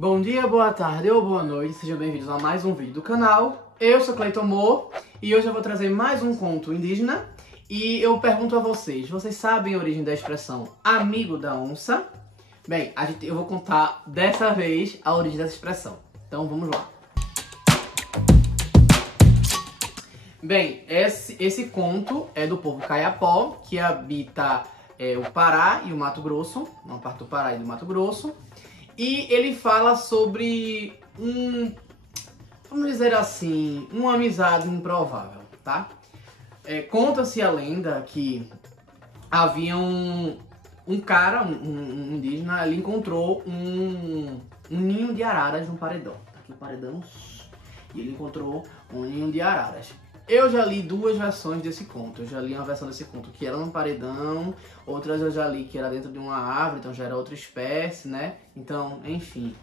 Bom dia, boa tarde ou boa noite, sejam bem-vindos a mais um vídeo do canal. Eu sou Cleiton Mo e hoje eu vou trazer mais um conto indígena. E eu pergunto a vocês, vocês sabem a origem da expressão amigo da onça? Bem, eu vou contar dessa vez a origem dessa expressão. Então vamos lá. Bem, esse conto é do povo Kayapó, que habita o Pará e o Mato Grosso, uma parte do Pará e do Mato Grosso. E ele fala sobre vamos dizer assim, uma amizade improvável, tá? Conta-se a lenda que havia um cara, um indígena, ele encontrou um ninho de araras no paredão. Tá aqui o paredão. E ele encontrou um ninho de araras. Eu já li duas versões desse conto. Eu já li uma versão desse conto que era num paredão, outras eu já li que era dentro de uma árvore, então já era outra espécie, né? Então, enfim.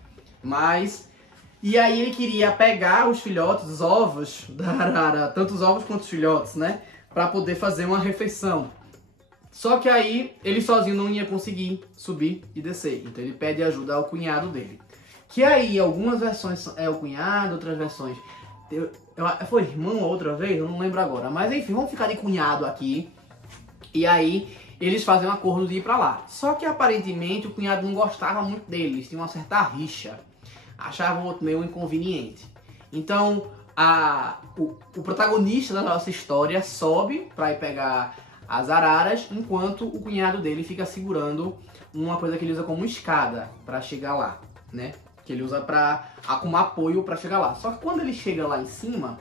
E aí ele queria pegar os filhotes, os ovos da arara, tanto os ovos quanto os filhotes, né? Pra poder fazer uma refeição. Só que aí ele sozinho não ia conseguir subir e descer. Então ele pede ajuda ao cunhado dele. Que aí algumas versões é o cunhado, outras versões... Foi irmão outra vez? Eu não lembro agora. Mas enfim, vamos ficar de cunhado aqui. E aí eles fazem um acordo de ir pra lá. Só que aparentemente o cunhado não gostava muito deles. Tinha uma certa rixa. Achava o outro meio inconveniente. Então o protagonista da nossa história sobe pra ir pegar as araras, enquanto o cunhado dele fica segurando uma coisa que ele usa como escada pra chegar lá, né? Que ele usa como apoio para chegar lá. Só que quando ele chega lá em cima,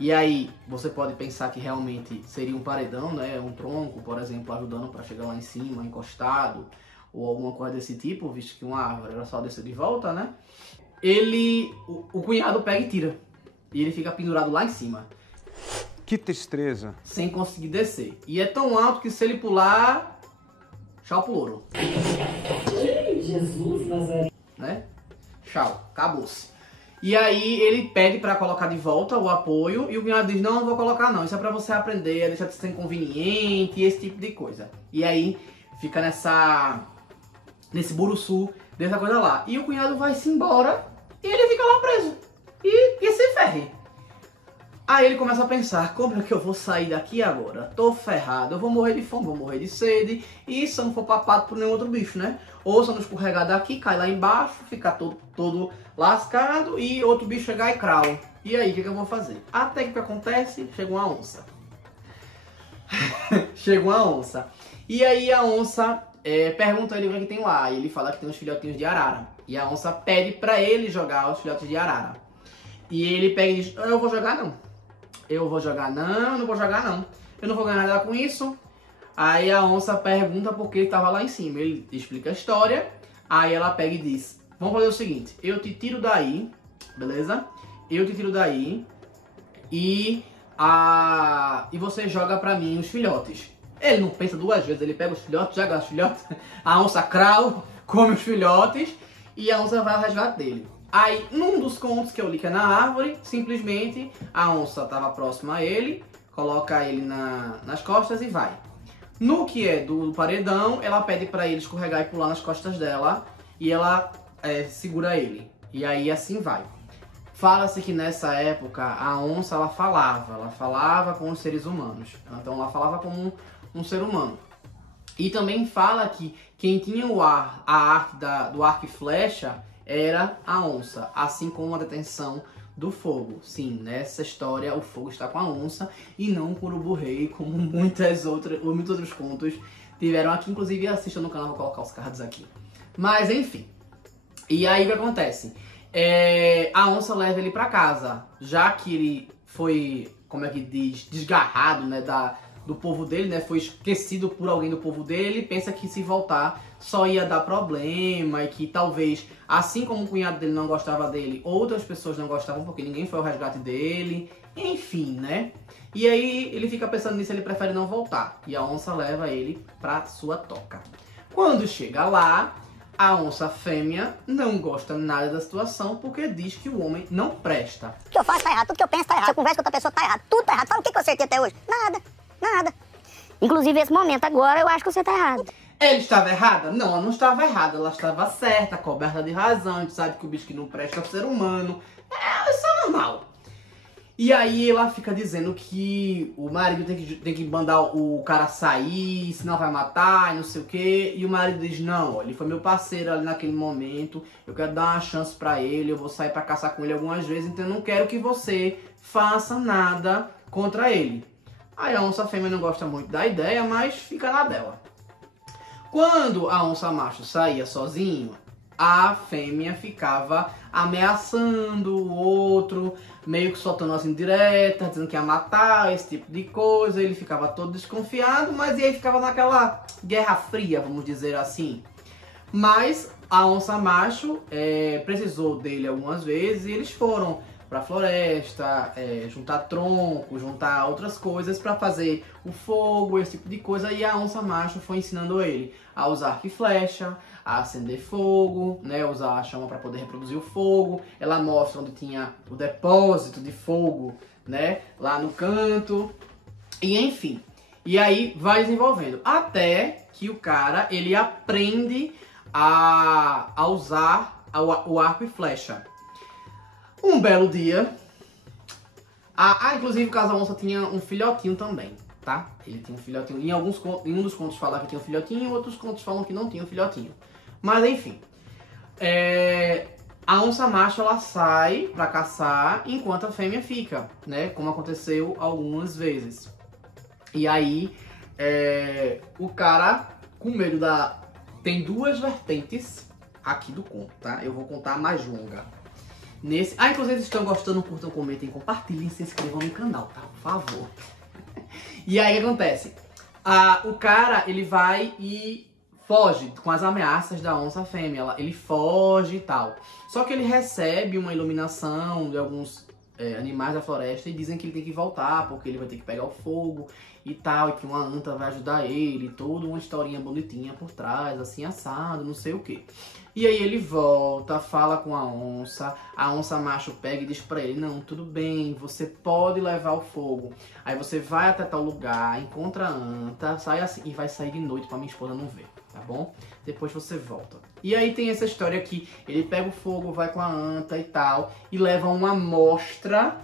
e aí você pode pensar que realmente seria um paredão, né? Um tronco, por exemplo, ajudando para chegar lá em cima, encostado, ou alguma coisa desse tipo, visto que uma árvore era só descer de volta, né? O cunhado pega e tira. E ele fica pendurado lá em cima. Que tristeza. Sem conseguir descer. E é tão alto que se ele pular, tchau pro ouro. Jesus, Nazaré. Né? Tchau, acabou-se. E aí ele pede pra colocar de volta o apoio e o cunhado diz, não vou colocar não, isso é pra você aprender, deixa de ser inconveniente, esse tipo de coisa. E aí fica nesse buruçu dessa coisa lá. E o cunhado vai-se embora e ele fica lá preso. E se ferre. Aí ele começa a pensar, como é que eu vou sair daqui agora? Tô ferrado, eu vou morrer de fome, vou morrer de sede, e se eu não for papado por nenhum outro bicho, né? Ou se eu não escorregar daqui, cai lá embaixo, ficar todo lascado, e outro bicho chegar e crau. E aí, o que eu vou fazer? Até que o que acontece? Chega uma onça. Chega uma onça. E aí a onça pergunta a ele o que é que tem lá, e ele fala que tem uns filhotinhos de arara. E a onça pede pra ele jogar os filhotes de arara. E ele pega e diz, eu vou jogar não. Eu vou jogar não, não vou jogar não. Eu não vou ganhar nada com isso. Aí a onça pergunta por que ele estava lá em cima. Ele explica a história. Aí ela pega e diz, vamos fazer o seguinte. Eu te tiro daí, beleza? Eu te tiro daí. E você joga pra mim os filhotes. Ele não pensa duas vezes. Ele pega os filhotes, joga os filhotes. A onça crau, come os filhotes. E a onça vai ao resgate dele. Aí, num dos contos que eu li que é na árvore, simplesmente a onça estava próxima a ele, coloca ele nas costas e vai. No que é do paredão, ela pede para ele escorregar e pular nas costas dela e ela segura ele. E aí assim vai. Fala-se que nessa época a onça ela falava com os seres humanos. Então ela falava como um ser humano. E também fala que quem tinha a arte do arco e flecha era a onça, assim como a detenção do fogo. Sim, nessa história o fogo está com a onça e não o urubu-rei, como muitos outros contos tiveram aqui. Inclusive assistam no canal, vou colocar os cards aqui. Mas enfim, e aí o que acontece? A onça leva ele pra casa, já que ele foi, como é que diz, desgarrado, né, do povo dele, né, foi esquecido por alguém do povo dele, ele pensa que se voltar só ia dar problema e que talvez, assim como o cunhado dele não gostava dele, outras pessoas não gostavam porque ninguém foi ao resgate dele, enfim, né? E aí ele fica pensando nisso, ele prefere não voltar e a onça leva ele pra sua toca. Quando chega lá, a onça fêmea não gosta nada da situação porque diz que o homem não presta. O que eu faço tá errado, tudo que eu penso tá errado, se eu converso com outra pessoa tá errado, tudo tá errado. Fala o que eu acertei até hoje? Nada. Inclusive esse momento agora eu acho que você tá errado. Ela estava errada? Não, ela não estava errada, ela estava certa, coberta de razão. A gente sabe que o bicho que não presta é o ser humano. Isso é normal. E aí ela fica dizendo que o marido tem que mandar o cara sair, senão vai matar e não sei o que. E o marido diz, não, ele foi meu parceiro ali naquele momento, eu quero dar uma chance pra ele, eu vou sair pra caçar com ele algumas vezes, então eu não quero que você faça nada contra ele. Aí a onça fêmea não gosta muito da ideia, mas fica na dela. Quando a onça macho saía sozinho, a fêmea ficava ameaçando o outro, meio que soltando assim direta, dizendo que ia matar, esse tipo de coisa. Ele ficava todo desconfiado, mas e aí ficava naquela guerra fria, vamos dizer assim. Mas a onça macho precisou dele algumas vezes e eles foram pra floresta, juntar tronco, juntar outras coisas pra fazer o fogo, esse tipo de coisa. E a onça macho foi ensinando ele a usar arco e flecha, a acender fogo, né, usar a chama para poder reproduzir o fogo. Ela mostra onde tinha o depósito de fogo, né, lá no canto. E enfim, e aí vai desenvolvendo até que o cara ele aprende a usar o arco e flecha. Um belo dia, inclusive o casal onça tinha um filhotinho também, tá? Ele tinha um filhotinho. Em um dos contos fala que tinha um filhotinho, outros contos falam que não tinha um filhotinho. Mas enfim, a onça macho ela sai pra caçar enquanto a fêmea fica, né? Como aconteceu algumas vezes. E aí, o cara, com medo da... Tem duas vertentes aqui do conto, tá? Eu vou contar a mais longa. Inclusive, se estão gostando, curtam, comentem, compartilhem, se inscrevam no canal, tá? Por favor. E aí, o que acontece? O cara, ele vai e foge com as ameaças da onça fêmea. Ele foge e tal. Só que ele recebe uma iluminação de alguns animais da floresta e dizem que ele tem que voltar, porque ele vai ter que pegar o fogo e tal, e que uma anta vai ajudar ele, toda uma historinha bonitinha por trás, assim, assado, não sei o que. E aí ele volta, fala com a onça macho pega e diz pra ele, não, tudo bem, você pode levar o fogo. Aí você vai até tal lugar, encontra a anta, sai assim, e vai sair de noite pra minha esposa não ver, tá bom? Depois você volta. E aí tem essa história aqui, ele pega o fogo, vai com a anta e tal, e leva uma amostra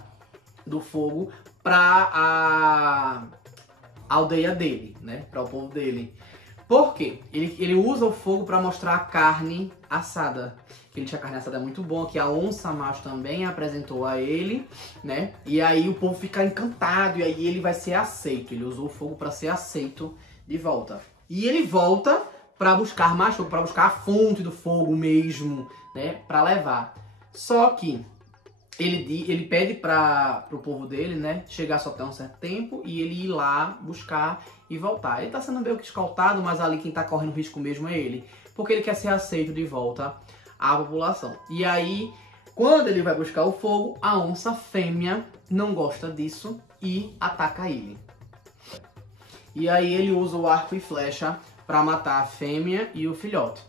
do fogo pra a aldeia dele, né? Para o povo dele. Por quê? Ele usa o fogo para mostrar a carne assada. Ele tinha carne assada muito bom, que a onça macho também apresentou a ele, né? E aí o povo fica encantado e aí ele vai ser aceito. Ele usou o fogo para ser aceito de volta. E ele volta para buscar mais fogo, para buscar a fonte do fogo mesmo, né? Para levar. Só que ele pede pro povo dele, né, chegar só até um certo tempo e ele ir lá buscar e voltar. Ele tá sendo meio que escoltado, mas ali quem tá correndo risco mesmo é ele, porque ele quer ser aceito de volta à população. E aí, quando ele vai buscar o fogo, a onça fêmea não gosta disso e ataca ele. E aí ele usa o arco e flecha para matar a fêmea e o filhote.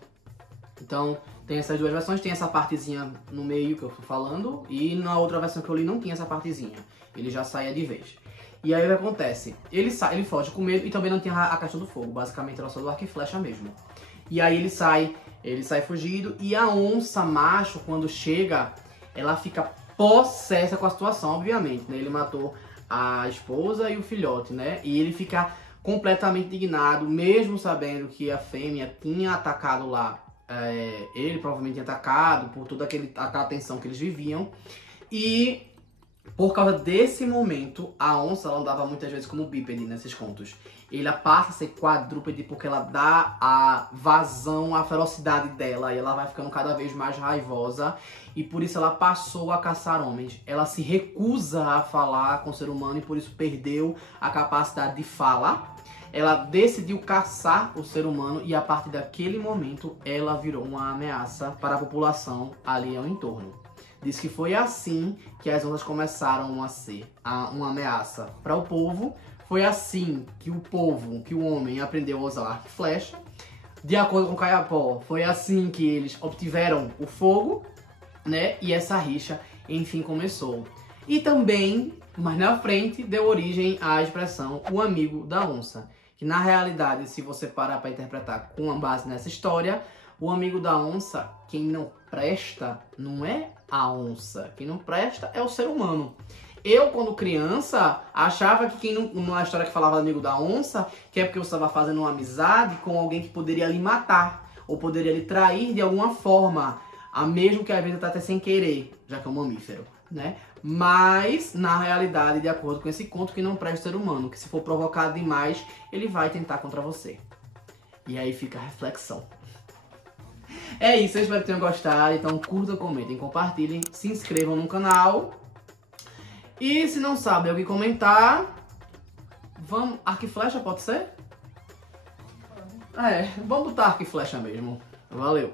Então, tem essas duas versões, tem essa partezinha no meio que eu tô falando, e na outra versão que eu li não tinha essa partezinha. Ele já saía de vez. E aí o que acontece? Ele foge com medo e também não tinha a caixa do fogo, basicamente era só do arco e flecha mesmo. E aí ele sai fugido, e a onça macho, quando chega, ela fica possessa com a situação, obviamente, né? Ele matou a esposa e o filhote, né? E ele fica completamente indignado, mesmo sabendo que a fêmea tinha atacado lá. Ele provavelmente tinha atacado por toda aquela tensão que eles viviam. E por causa desse momento, a onça ela andava muitas vezes como bípede nesses contos. Ela passa a ser quadrúpede porque ela dá a vazão à ferocidade dela e ela vai ficando cada vez mais raivosa. E por isso ela passou a caçar homens. Ela se recusa a falar com o ser humano e por isso perdeu a capacidade de fala. Ela decidiu caçar o ser humano e a partir daquele momento ela virou uma ameaça para a população ali ao entorno. Diz que foi assim que as onças começaram a ser uma ameaça para o povo. Foi assim que o homem aprendeu a usar arco e flecha. De acordo com Caiapó, foi assim que eles obtiveram o fogo, né? E essa rixa, enfim, começou. E também, mais na frente, deu origem à expressão o amigo da onça. que na realidade, se você parar para interpretar com base nessa história, o amigo da onça, quem não presta, não é a onça. Quem não presta é o ser humano. Eu, quando criança, achava que quem não, numa história que falava amigo da onça, que é porque você estava fazendo uma amizade com alguém que poderia lhe matar, ou poderia lhe trair de alguma forma, a mesmo que às vezes até sem querer, já que é um mamífero, né? Mas, na realidade, de acordo com esse conto, que não presta o ser humano, que se for provocado demais, ele vai tentar contra você. E aí fica a reflexão. É isso, eu espero que tenham gostado. Então curtam, comentem, compartilhem, se inscrevam no canal. E se não sabe o que comentar, vamos... Arco e flecha pode ser? Vamos botar arco e flecha mesmo. Valeu!